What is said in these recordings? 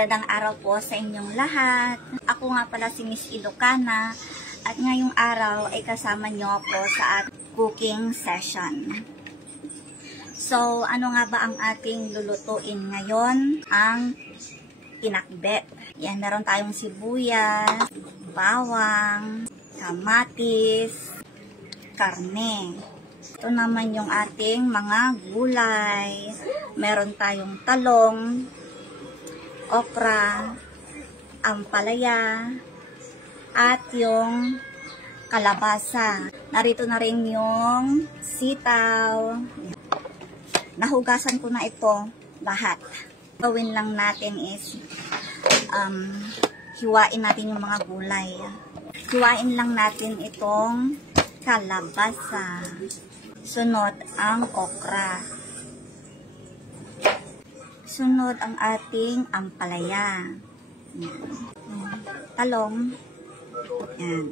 Magandang araw po sa inyong lahat. Ako nga pala si Miss Ilocana at ngayong araw ay kasama nyo po sa ating cooking session. So, ano nga ba ang ating lulutuin ngayon? Ang pinakbet. Yan, meron tayong sibuyas, bawang, kamatis, karne. Ito naman yung ating mga gulay. Meron tayong talong, okra, ampalaya, at yung kalabasa. Narito na rin yung sitaw. Nahugasan ko na ito lahat. Gawin lang natin is hiwain natin yung mga gulay. Hiwain lang natin itong kalabasa. Sunod ang okra. Sunod ang ating ampalaya. Yan. Talong. Yan.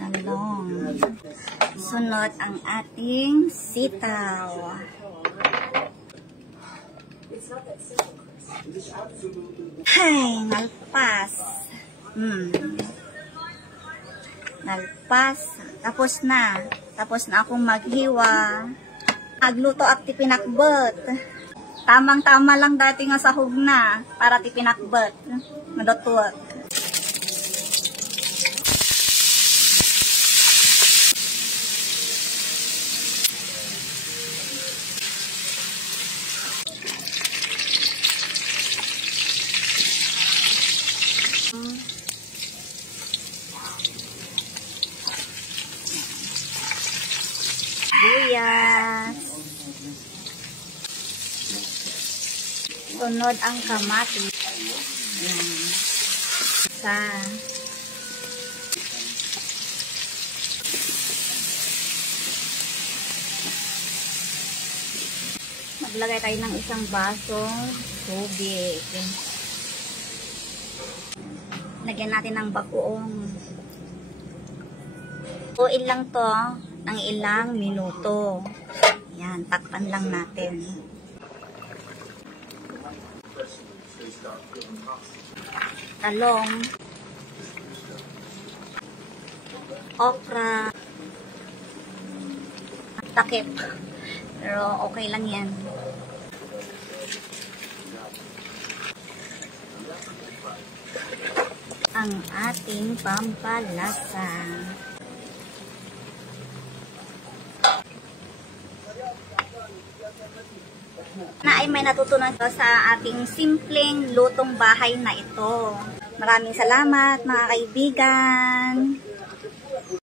Talong. Sunod ang ating sitaw. Hay, nalpas. Nalpas. Tapos na. Tapos na akong maghiwa. Agluto at tipinakbet. Tamang-tama lang dati nga sahog na para tipinakbet. Madotuot. Sibuyas. Sunod ang kamatis. Yan. Isa. Maglagay tayo ng isang basong tubig. Lagyan natin ng bagoong. Tuin lang to ng ilang minuto. Yan, takpan lang natin. Talong, okra, takip, pero okay lang yan. Ang ating pampalasa. Na ay may natutunan ko sa ating simpleng lutong bahay na ito. Maraming salamat mga kaibigan.